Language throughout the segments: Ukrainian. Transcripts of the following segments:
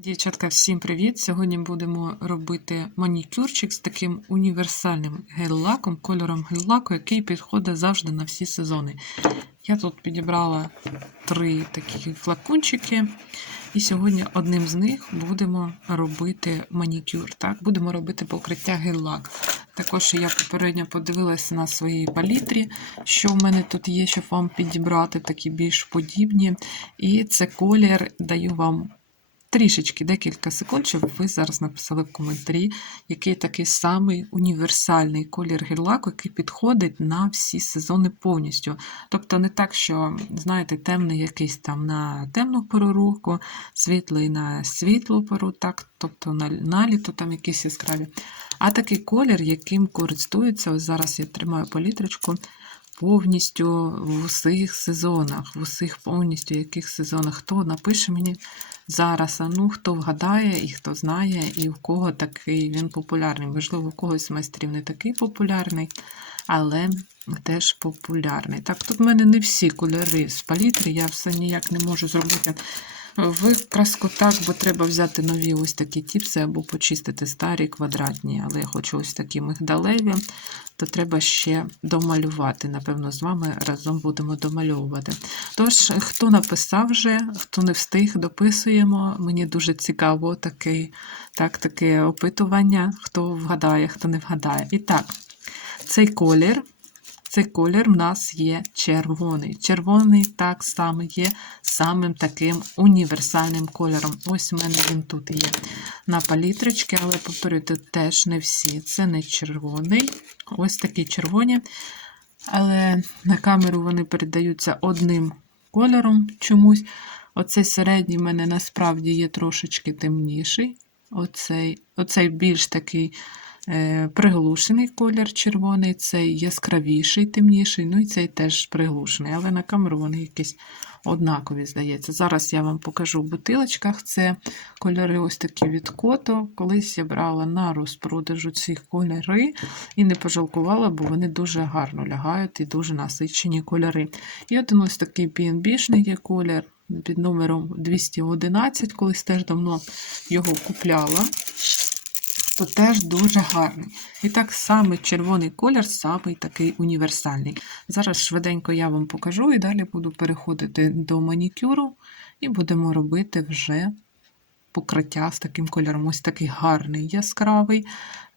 Дівчатка, всім привіт! Сьогодні будемо робити манікюрчик з таким універсальним гель-лаком, кольором гель-лаку, який підходить завжди на всі сезони. Я тут підібрала три такі флакончики, і сьогодні одним з них будемо робити манікюр. Так? Будемо робити покриття гель-лак. Також я попередньо подивилася на своїй палітрі, що в мене тут є, щоб вам підібрати такі більш подібні. І це колір даю вам трішечки декілька секунд, щоб ви зараз написали в коментарі, який такий самий універсальний колір гель-лаку, який підходить на всі сезони повністю. Тобто не так, що, знаєте, темний якийсь там на темну пору року, світлий на світлу пору, так, тобто на, на літо там якісь яскраві. А такий колір, яким користуються, ось зараз я тримаю палітрочку, повністю в усіх сезонах, в усіх повністю яких сезонах. Хто напише мені зараз, а ну хто вгадає і хто знає, і в кого такий він популярний. Можливо, у когось майстрів не такий популярний, але теж популярний. Так, тут в мене не всі кольори з палітри, я все ніяк не можу зробити. Викраску так, бо треба взяти нові ось такі тіпси або почистити старі квадратні, але я хочу ось такі мигдалеві, то треба ще домалювати. Напевно, з вами разом будемо домальовувати. Тож, хто написав вже, хто не встиг, дописуємо. Мені дуже цікаво таке, так, таке опитування, хто вгадає, хто не вгадає. І так, цей колір. Цей колір в нас є червоний. Червоний так само є самим таким універсальним кольором. Ось у мене він тут є на палітричці, але, повторюйте, теж не всі. Це не червоний. Ось такі червоні. Але на камеру вони передаються одним кольором чомусь. Оцей середній в мене насправді є трошечки темніший. Оцей, Оцей більш такий. Е, приглушений колір червоний, цей яскравіший, темніший, ну і цей теж приглушений, але на камеру вони якісь однакові, здається. Зараз я вам покажу в бутилочках. Це кольори ось такі від кото. Колись я брала на розпродажу ці кольори і не пожалкувала, бо вони дуже гарно лягають і дуже насичені кольори. І один ось такий PNB-шний є колір під номером 211, колись теж давно його купляла то теж дуже гарний. І так саме червоний колір, самий такий універсальний. Зараз швиденько я вам покажу і далі буду переходити до манікюру і будемо робити вже покриття з таким кольором. Ось такий гарний, яскравий,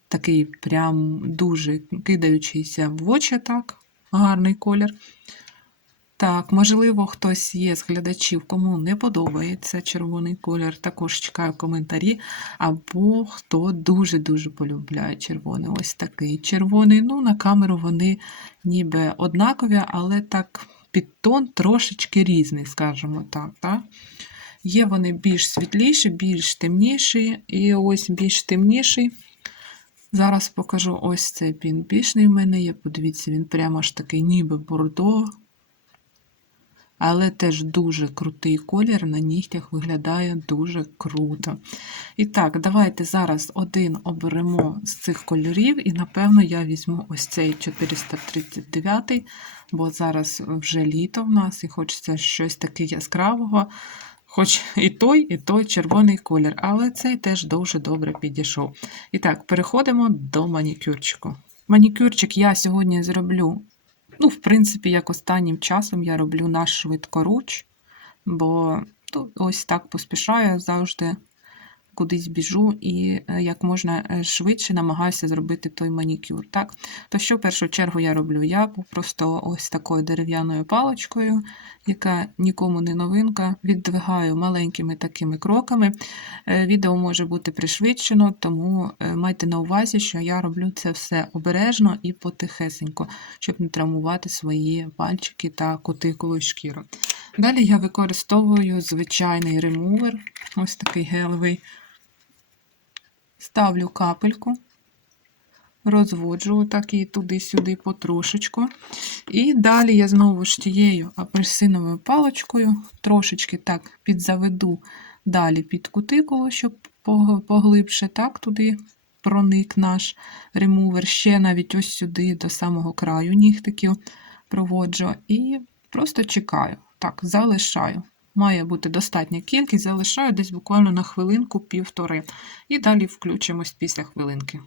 такий прям дуже кидаючийся в очі, так, гарний колір. Так, можливо, хтось є з глядачів, кому не подобається червоний колір. Також чекаю коментарі. Або хто дуже-дуже полюбляє червоний. Ось такий червоний. Ну, на камеру вони ніби однакові, але так підтон трошечки різний, скажімо так. так? Є вони більш світліші, більш темніші. І ось більш темніший. Зараз покажу ось цей пінбішний в мене є. Подивіться, він прямо ж такий, ніби бордо але теж дуже крутий колір на нігтях виглядає дуже круто. І так, давайте зараз один оберемо з цих кольорів, і, напевно, я візьму ось цей 439 бо зараз вже літо в нас і хочеться щось таке яскравого. Хоч і той, і той червоний колір, але цей теж дуже добре підійшов. І так, переходимо до манікюрчику. Манікюрчик я сьогодні зроблю Ну, в принципі, як останнім часом я роблю наш швидкоруч, бо ну, ось так поспішаю завжди кудись біжу і е, як можна е, швидше намагаюся зробити той манікюр. Так? То що в першу чергу я роблю? Я просто ось такою дерев'яною паличкою, яка нікому не новинка, віддвигаю маленькими такими кроками. Е, відео може бути пришвидшено, тому майте на увазі, що я роблю це все обережно і потихесенько, щоб не травмувати свої пальчики та кутикулу і шкіру. Далі я використовую звичайний ремувер, ось такий гелевий. Ставлю капельку, розводжу так і туди-сюди потрошечку. І далі я знову ж тією апельсиновою паличкою трошечки так підзаведу далі під кутикулу, щоб поглибше так туди проник наш ремувер. Ще навіть ось сюди, до самого краю нігтиків проводжу. І просто чекаю. Так, залишаю. Має бути достатня кількість, залишаю десь буквально на хвилинку півтори. І далі включимось після хвилинки.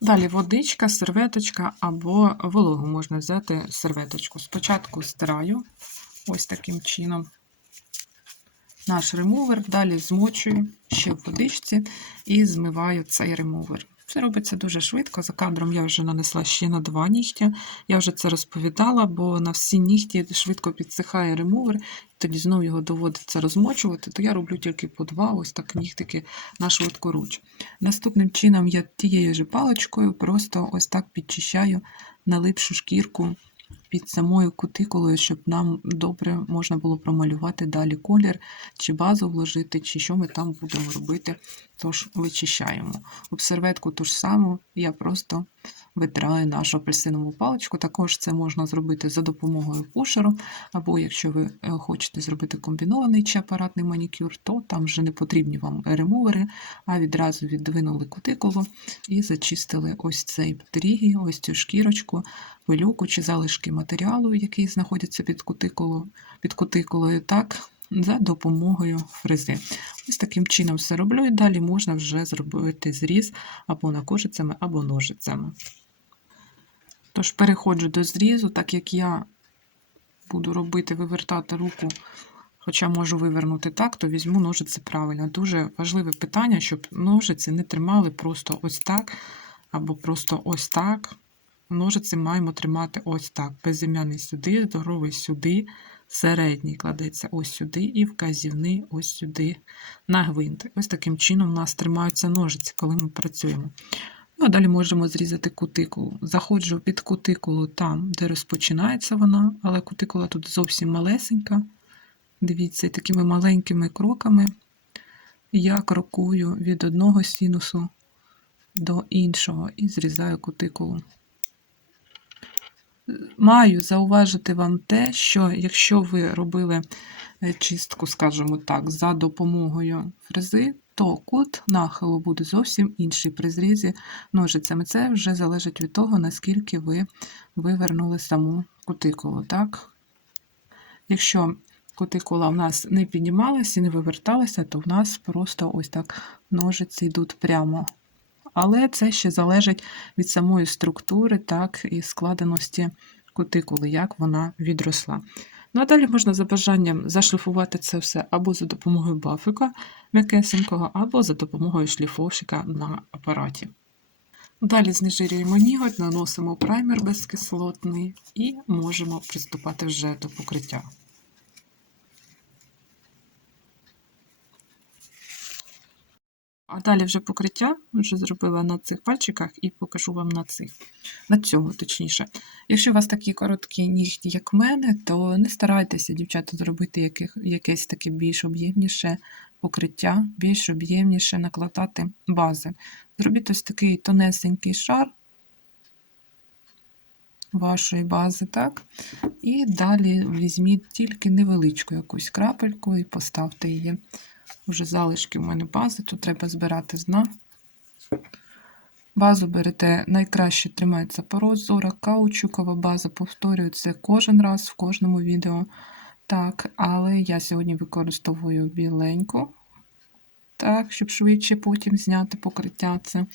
Далі водичка, серветочка або вологу можна взяти серветочку. Спочатку стираю ось таким чином наш ремувер, далі змочую ще в водичці і змиваю цей ремувер. Це робиться дуже швидко. За кадром я вже нанесла ще на два нігтя. Я вже це розповідала, бо на всі нігті швидко підсихає ремувер, тоді знову його доводиться розмочувати, то я роблю тільки по два, ось так нігтики на швидку руч. Наступним чином я тією ж паличкою просто ось так підчищаю налипшу шкірку під самою кутикулою, щоб нам добре можна було промалювати далі колір, чи базу вложити, чи що ми там будемо робити. Тож вичищаємо. Об серветку ту ж саму, я просто витираю нашу апельсинову паличку. Також це можна зробити за допомогою пушеру, або якщо ви е, хочете зробити комбінований чи апаратний манікюр, то там вже не потрібні вам ремувери, а відразу віддвинули кутикулу і зачистили ось цей птерігій, ось цю шкірочку, пилюку чи залишки матеріалу, який знаходиться під кутикулою, під кутикулою, так, за допомогою фрези. Ось таким чином все роблю, і далі можна вже зробити зріз або накожицями, або ножицями. Тож переходжу до зрізу, так як я буду робити, вивертати руку, хоча можу вивернути так, то візьму ножиці правильно. Дуже важливе питання, щоб ножиці не тримали просто ось так, або просто ось так. Ножиці маємо тримати ось так. Безім'яний сюди, здоровий сюди, середній кладеться ось сюди і вказівний ось сюди на гвинти. Ось таким чином у нас тримаються ножиці, коли ми працюємо. Ну, а далі можемо зрізати кутикулу. Заходжу під кутикулу там, де розпочинається вона, але кутикула тут зовсім малесенька. Дивіться, такими маленькими кроками я крокую від одного синусу до іншого і зрізаю кутикулу. Маю зауважити вам те, що якщо ви робили е, чистку, скажімо так, за допомогою фрези, то кут нахилу буде зовсім інший при зрізі ножицями. Це вже залежить від того, наскільки ви вивернули саму кутикулу. Так? Якщо кутикула в нас не піднімалася і не виверталася, то в нас просто ось так ножиці йдуть прямо. Але це ще залежить від самої структури, так і складеності кутикули, як вона відросла. Ну а далі можна за бажанням зашліфувати це все або за допомогою бафика м'якесенького, або за допомогою шліфовщика на апараті. Далі знежирюємо ніготь, наносимо праймер безкислотний і можемо приступати вже до покриття. А далі вже покриття вже зробила на цих пальчиках і покажу вам на цих. На цьому, точніше. Якщо у вас такі короткі нігті, як в мене, то не старайтеся, дівчата, зробити яких, якесь таке більш об'ємніше покриття, більш об'ємніше накладати бази. Зробіть ось такий тонесенький шар вашої бази, так? І далі візьміть тільки невеличку якусь крапельку і поставте її. Вже залишки в мене бази, тут треба збирати з дна. Базу берете, найкраще тримається порозора, каучукова база, повторюю це кожен раз в кожному відео. Так, але я сьогодні використовую біленьку, так, щоб швидше потім зняти покриття це.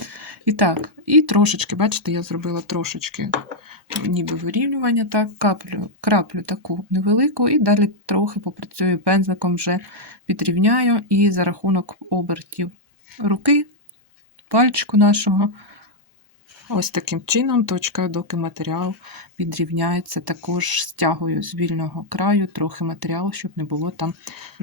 І так, і трошечки, бачите, я зробила трошечки ніби вирівнювання, так, каплю, краплю таку невелику, і далі трохи попрацюю пензликом, вже підрівняю, і за рахунок обертів руки, пальчику нашого. Ось таким чином, точка, доки матеріал підрівняється, також стягую з вільного краю трохи матеріалу, щоб не було там.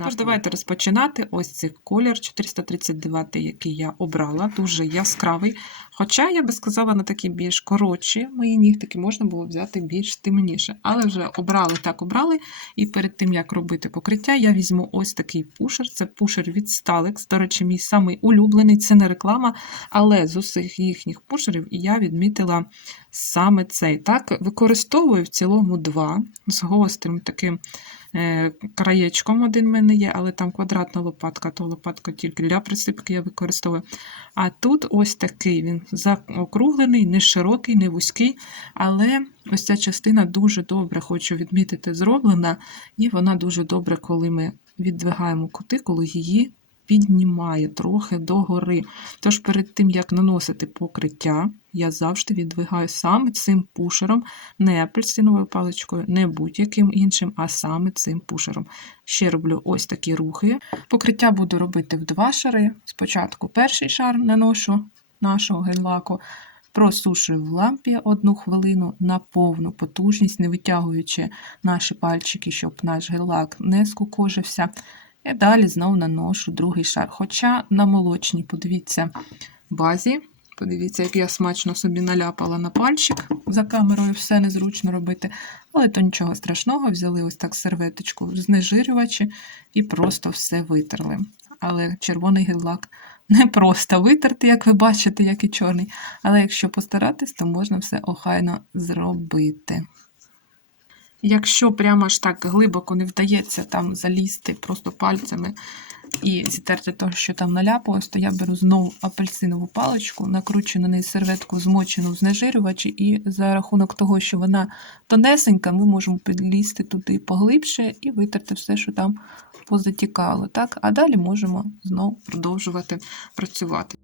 Тож, давайте розпочинати. Ось цей колір 439, який я обрала, дуже яскравий. Хоча, я би сказала, на такі більш коротші мої нігтики можна було взяти більш темніше. Але вже обрали так обрали. І перед тим, як робити покриття, я візьму ось такий пушер. Це пушер від Stalex. До речі, мій самий улюблений, це не реклама, але з усіх їхніх пушерів я відмітила саме цей. Так, використовую в цілому два з гострим таким е, краєчком один в мене є, але там квадратна лопатка, то лопатка тільки для присипки я використовую. А тут ось такий він заокруглений, не широкий, не вузький, але ось ця частина дуже добре, хочу відмітити, зроблена, і вона дуже добре, коли ми віддвигаємо кутикулу, її піднімає трохи догори. Тож перед тим, як наносити покриття, я завжди віддвигаю саме цим пушером, не апельсиновою паличкою, не будь-яким іншим, а саме цим пушером. Ще роблю ось такі рухи. Покриття буду робити в два шари. Спочатку перший шар наношу нашого гель-лаку, просушую в лампі одну хвилину на повну потужність, не витягуючи наші пальчики, щоб наш гель-лак не скукожився. І далі знову наношу другий шар. Хоча на молочній, подивіться, базі. Подивіться, як я смачно собі наляпала на пальчик. За камерою все незручно робити. Але то нічого страшного, взяли ось так серветочку, знежирювачі і просто все витерли. Але червоний гель-лак не просто витерти, як ви бачите, як і чорний. Але якщо постаратись, то можна все охайно зробити. Якщо прямо аж так глибоко не вдається там залізти просто пальцями і зітерти те, що там наляпалось, то я беру знову апельсинову паличку, накручу на неї серветку змочену в знежирювачі, і за рахунок того, що вона тонесенька, ми можемо підлізти туди поглибше і витерти все, що там позатікало. Так? А далі можемо знову продовжувати працювати.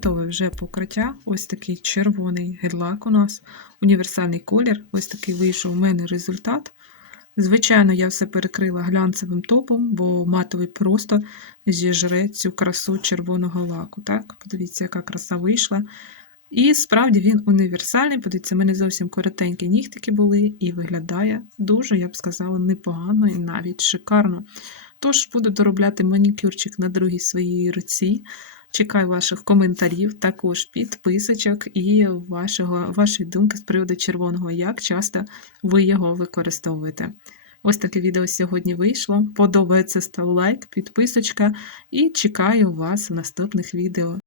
Готове вже покриття. Ось такий червоний гель-лак у нас, універсальний колір. Ось такий вийшов у мене результат. Звичайно, я все перекрила глянцевим топом, бо матовий просто зіжре цю красу червоного лаку. Так, подивіться, яка краса вийшла. І справді він універсальний. Подивіться, в мене зовсім коротенькі нігтики були, і виглядає дуже, я б сказала, непогано і навіть шикарно. Тож буду доробляти манікюрчик на другій своїй руці. Чекаю ваших коментарів, також підписочок і вашого, вашої думки з приводу червоного, як часто ви його використовуєте. Ось таке відео сьогодні вийшло. Подобається, став лайк, підписочка і чекаю вас в наступних відео.